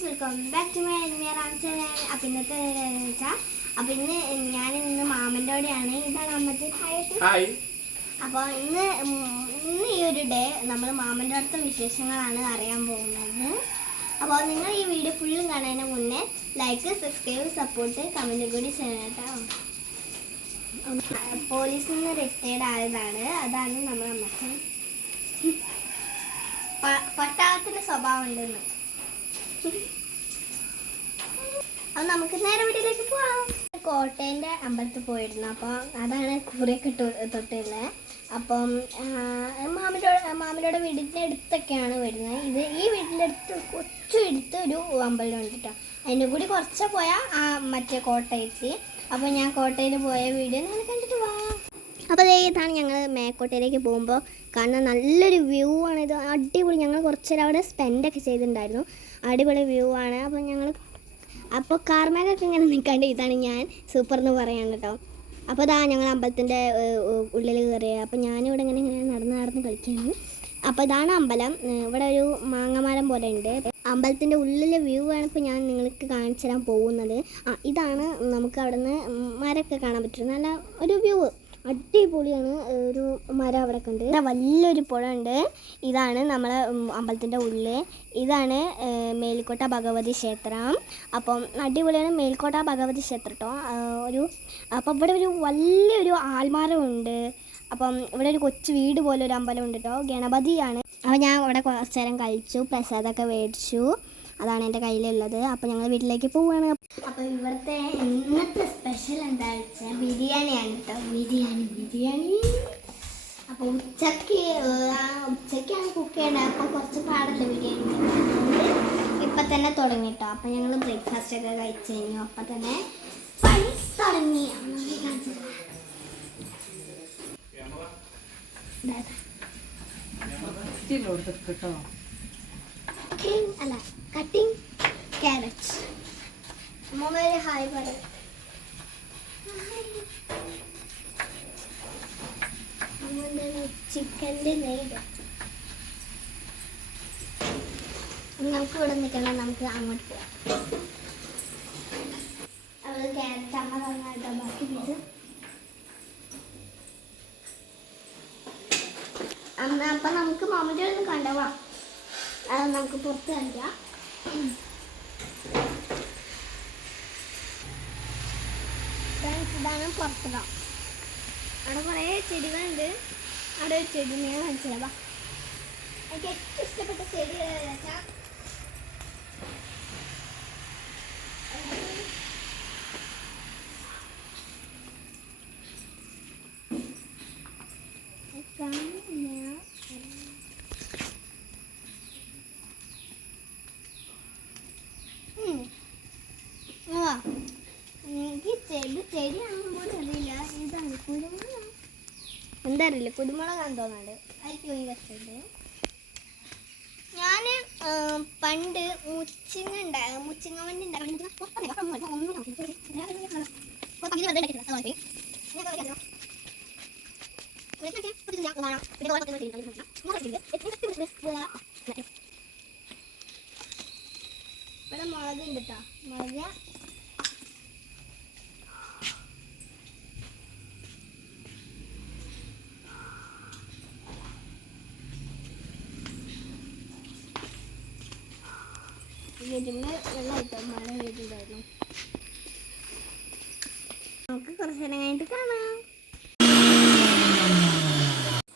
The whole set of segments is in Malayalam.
Friends, welcome back to my Ram channel. അപ്പം ഇന്നത്തെ വെച്ചാൽ ഇന്ന് മാമൻ്റെ കൂടെയാണ്. ഇതാണ് അമ്മത്തെ ഹായ്. അപ്പോൾ ഇന്ന് ഈ ഒരു ഡേ നമ്മൾ മാമൻ്റെ അടുത്ത വിശേഷങ്ങളാണ് അറിയാൻ പോകുന്നത്. അപ്പോൾ നിങ്ങൾ ഈ വീഡിയോ ഫുള്ളും കാണുന്നതിന് മുന്നേ ലൈക്ക്, സബ്സ്ക്രൈബ്, സപ്പോർട്ട്, കമൻറ്റ് കൂടി ചെയ്യണം കേട്ടോ. പോലീസിൽ നിന്ന് റിട്ടയർഡ് ആയതാണ്. അതാണ് നമ്മുടെ അമ്മക്ക്. പട്ടാളത്തിൻ്റെ സ്വഭാവം ഉണ്ടെന്ന്. അപ്പം നമുക്ക് നേരെ വീട്ടിലേക്ക് പോവാം. കോട്ടയൻ്റെ അമ്പലത്തിൽ പോയിരുന്നു. അപ്പോൾ അതാണ് കുറിയൊക്കെ തൊട്ടുള്ളത്. അപ്പം മാമനോടെ വീടിൻ്റെ അടുത്തൊക്കെയാണ് വരുന്നത്. ഈ വീടിൻ്റെ അടുത്ത് കൊച്ചെടുത്ത് ഒരു അമ്പലം ഉണ്ട് കേട്ടോ. അതിൻ്റെ കൂടി കുറച്ച് പോയാൽ മറ്റേ കോട്ടയെത്തി. അപ്പോൾ ഞാൻ കോട്ടയിൽ പോയ വീഡിയോ നിങ്ങൾ കണ്ടിട്ട് പോവാം. അപ്പോൾ ഇതാണ് ഞങ്ങൾ മേക്കോട്ടയിലേക്ക് പോകുമ്പോൾ കാണുന്ന നല്ലൊരു വ്യൂ ആണ്. ഇത് അടിപൊളി. ഞങ്ങൾ കുറച്ച് നേരം അവിടെ സ്പെൻഡൊക്കെ ചെയ്തിട്ടുണ്ടായിരുന്നു. അടിപൊളി വ്യൂ ആണ്. അപ്പോൾ കാർമേഘമൊക്കെ ഇങ്ങനെ നിൽക്കാണ്ട് ഇതാണ് ഞാൻ സൂപ്പർ എന്ന് പറയാൻ കേട്ടോ. അപ്പോൾ ഇതാ ഞങ്ങൾ അമ്പലത്തിൻ്റെ ഉള്ളിൽ കയറിയത്. അപ്പോൾ ഞാനിവിടെ ഇങ്ങനെ നടന്ന് കളിക്കുകയാണ്. അപ്പോൾ ഇതാണ് അമ്പലം. ഇവിടെ ഒരു മാങ്ങമരം പോലെ ഉണ്ട്. അമ്പലത്തിൻ്റെ ഉള്ളിലെ വ്യൂ ആണ് ഇപ്പോൾ ഞാൻ നിങ്ങൾക്ക് കാണിച്ചു തരാൻ പോകുന്നത്. ഇതാണ് നമുക്ക് അവിടെ നിന്ന് മരമൊക്കെ കാണാൻ പറ്റും. നല്ല ഒരു വ്യൂ, അടിപൊളിയാണ്. ഒരു മരം അവിടെ ഉണ്ട്. വലിയൊരു പുഴ ഉണ്ട്. ഇതാണ് നമ്മളെ അമ്പലത്തിൻ്റെ ഉള്ളിൽ. ഇതാണ് മേൽക്കോട്ട ഭഗവതി ക്ഷേത്രം. അപ്പം അടിപൊളിയാണ് മേൽക്കോട്ട ഭഗവതി ക്ഷേത്രം കേട്ടോ. അപ്പം ഇവിടെ ഒരു വലിയൊരു ആൽമരമുണ്ട്. അപ്പം ഇവിടെ ഒരു കൊച്ചു വീട് പോലെ ഒരു അമ്പലം ഉണ്ട് കേട്ടോ. ഗണപതിയാണ്. അപ്പോൾ ഞാൻ ഇവിടെ കുറച്ച് നേരം കഴിച്ചു, പ്രസാദമൊക്കെ മേടിച്ചു. അതാണ് എൻ്റെ കയ്യിലുള്ളത്. അപ്പോൾ ഞങ്ങൾ വീട്ടിലേക്ക് പോവുകയാണ്. അപ്പോൾ ഇവിടുത്തെ ഇന്നത്തെ സ്പെഷ്യൽ എന്താണെന്ന് വെച്ചാൽ ബിരിയാണിയാണ് കേട്ടോ. ബിരിയാണി. അപ്പോൾ ഉച്ചയ്ക്കാണ് കുക്ക് ചെയ്യേണ്ടത്. അപ്പോൾ കുറച്ച് പാടല്ല ബിരിയാണി. ഇപ്പം തന്നെ തുടങ്ങി കേട്ടോ. അപ്പോൾ ഞങ്ങൾ ബ്രേക്ക്ഫാസ്റ്റ് ഒക്കെ കഴിച്ച് കഴിഞ്ഞു. അപ്പം തന്നെ പണി തുടങ്ങി. അല്ല, കട്ടിങ് ക്യാരറ്റ്. അമ്മ ഹായ് പറയും. ചിക്കൻ്റെ നെയ്ത് നമുക്ക് ഇവിടെ നിൽക്കണം. നമുക്ക് അങ്ങോട്ട് പോകാം. അത് ക്യാരറ്റ് അമ്മ നന്നായിട്ട് ബാക്കി ഇത് അപ്പം നമുക്ക് മമ്മൂട്ടി ഒന്ന് കണ്ടുപോവാ. അത് നമുക്ക് പുറത്ത് കളിക്കാം. ഇതാണ് പുറത്തിടാം. അവിടെ കുറേ ചെടികളുണ്ട്. അവിടെ ഒരു ചെടി ഞാൻ കാണിച്ചതാ. എനിക്ക് ഏറ്റവും ഇഷ്ടപ്പെട്ട ചെടി വെച്ചാൽ ചെടിയാണെന്ന് പോലും അറിയില്ല. ഇതാണ് കുരുമുളക്. എന്താ അറിയില്ല, കുരുമുളകാന്ന് തോന്നാണ്ട്. അതിലേക്ക് പോയി വെച്ചിട്ടുണ്ട്. ഞാൻ പണ്ട് മുച്ചിങ്ങ വണ്ടി ഇവിടെ മുളക് ഉണ്ട് കേട്ടോ. മുളക് വെള്ളമായിട്ടോ മഴ പെയ്തിട്ടുണ്ടായിരുന്നു. നമുക്ക് കുറച്ച് നേരം കഴിഞ്ഞിട്ട് കാണാം.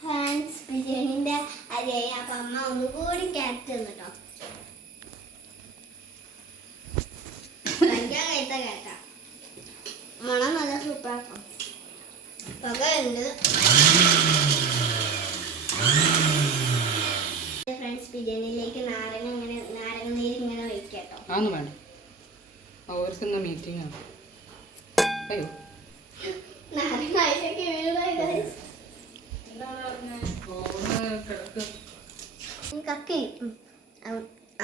ഫ്രണ്ട്സ്, ബിരിയാണിൻ്റെ അരിയായി. അപ്പം അമ്മ ഒന്നുകൂടി ക്യാരറ്റ് തന്നിട്ടോ. കഴിക്കാൻ കഴിച്ച കേട്ട മണം നല്ല സൂപ്പറാക്കാം. പകലുണ്ട്. ഫ്രണ്ട്സ്, ബിരിയാണിയിലേക്ക് നാരങ്ങ നീര് ഇങ്ങനെ വെക്കാട്ടോ. ആന്ന് വേണ്ട, ഓർക്കുന്ന മീറ്റിംഗ് ആണ്. അയ്യോ കക്കി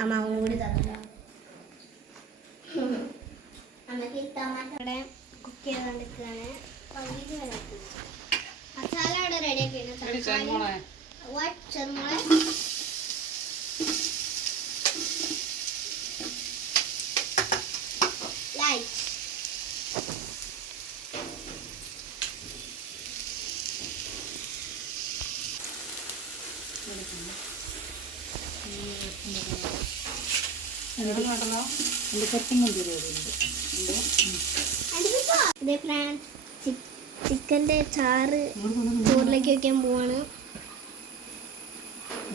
അമ്മ കൂടി തന്നില്ല. അമ്മക്ക് ടമാറ്റോടെ കുക്ക് ചെയ്തുകൊണ്ടിരിക്കുകയാണ്. മസാല അവിടെ റെഡിയാക്കിയിരുന്നു. ചെറുമുളക് ഇതേ ഫ്രണ്ട്സ് ചിക്കൻ്റെ ചാറ് ചോറിലേക്ക് വയ്ക്കാൻ പോവാണ്.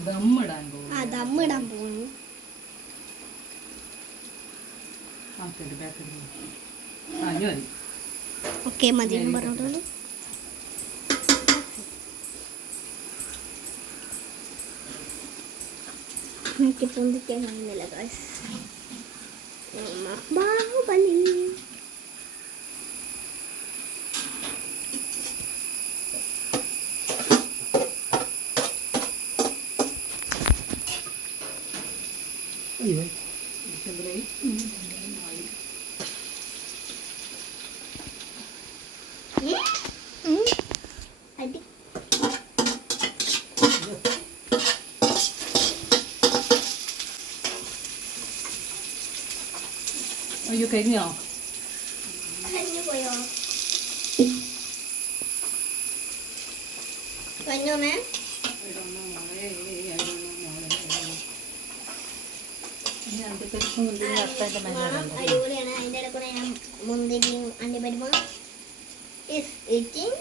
ദമ്മിടാൻ പോകും. ആ ദമ്മിടാൻ പോവാണ്. ഓക്കെ മതി പറഞ്ഞോളൂ. എനിക്ക് പൊന്തിക്കാൻ കഴിയുന്നില്ല ഗൈസ്. ബാഹുബലി. അടി അയ്യോ കഴിഞ്ഞോ? കഴിഞ്ഞു പോയോ? കഴിഞ്ഞോമേ? അടിപൊളിയാണ്. അതിൻ്റെ ഇടയിൽ കൂടെ ഞാൻ മുന്തിരിയും അണ്ടിപ്പരിപ്പും is eating.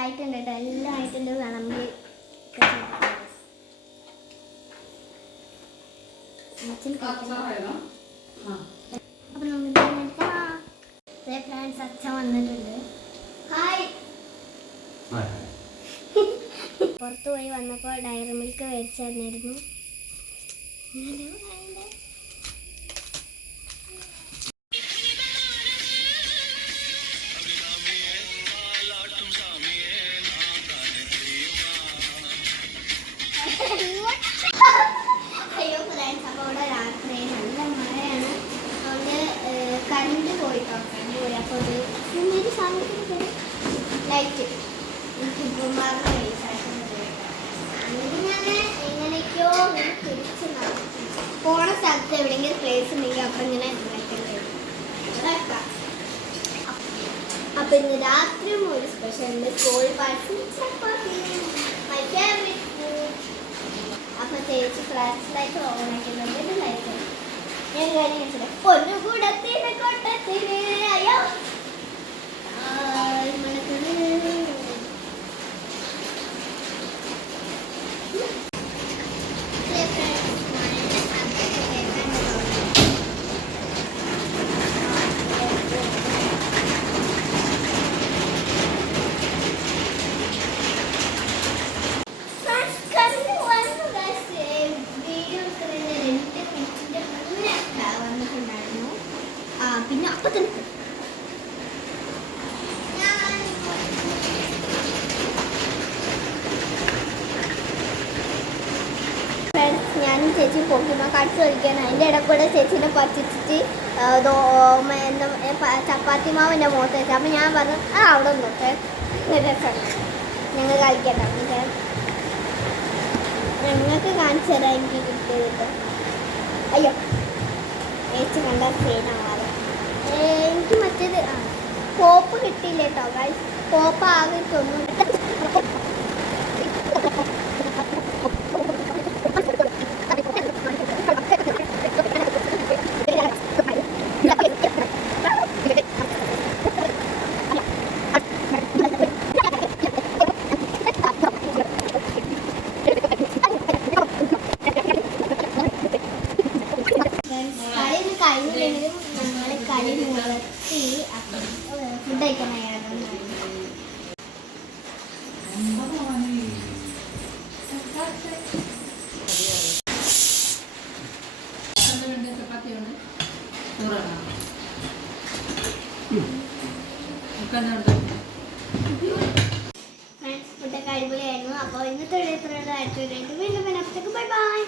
ആയിട്ടുണ്ട് കേട്ടോ, എല്ലാം ആയിട്ടുണ്ട്. വിളമ്പി അപ്പൊ നമുക്ക് ഫ്രണ്ട്സ് അച്ഛൻ വന്നിട്ടുണ്ട്. ഹായ്. പുറത്തു പോയി വന്നപ്പോൾ ഡയറി മിൽക്ക് മേടിച്ചായിരുന്നു. അയ്യോ ഫ്രണ്ട്സ്, അപ്പോൾ ഇവിടെ രാത്രി നല്ല മഴയാണ്. അതുകൊണ്ട് കറണ്ട് പോയിട്ടോ, കറണ്ട് പോയി. അപ്പോൾ ഒരു സാധനത്തിന് ലൈറ്റ് എനിക്കിപ്പോൾ മറന്ന ഞാൻ എങ്ങനെയൊക്കെയോ തിരിച്ച് പോണ സ്ഥലത്ത് എവിടെയെങ്കിലും പ്ലേസ് ഉണ്ടെങ്കിൽ അപ്പം ഇങ്ങനെ അപ്പം ഇന്ന് രാത്രിയും ഒരു സ്പെഷ്യൽ ഉണ്ട്. കോഴി parcel chapati, my favourite food. അപ്പം ചേച്ചി ഫ്ലാഷ് ലൈറ്റ് ഓൺ ആക്കുന്നുണ്ട്. ലൈറ്റ് ഞാൻ കാര്യം പൊന്നു കൂടത്തിന് കൊട്ടത്തിന് അയ്യോ പിന്നെ അപ്പം തന്നെ ഞാനും ചേച്ചി പോക്കിമ കാർഡ്സ് കളിക്കാണ്. അതിൻ്റെ ഇടയിൽ കൂടെ ചേച്ചീനെ പറ്റിച്ചിട്ട് ചപ്പാത്തി മാവ് എൻ്റെ മുഖത്ത് വെച്ചാൽ അപ്പം ഞാൻ പറഞ്ഞു അവിടെ നോക്കെ രസമാണ് ഞങ്ങൾ കളിക്കട്ടെ. ഞങ്ങൾക്ക് കാണിച്ചു തരാം എനിക്ക് കിട്ടിയത്. അയ്യോ ചേച്ചി കണ്ട സീനാവാതെ എനിക്ക് മറ്റേത് പോപ്പ് കിട്ടിയില്ല കേട്ടോ ഗൈസ്. പോപ്പ് ആകെ തൊന്നും കഴിഞ്ഞില്ലെങ്കിലും നമ്മൾ കളി നിർത്തി ഫുഡ് കഴിക്കാനായിരുന്നു. ഫ്രണ്ട്സ് ഫുഡൊക്കെ അടിപൊളിയായിരുന്നു. അപ്പോൾ ഇന്നത്തെ വീഡിയോ വീണ്ടും ബൈ ബൈ.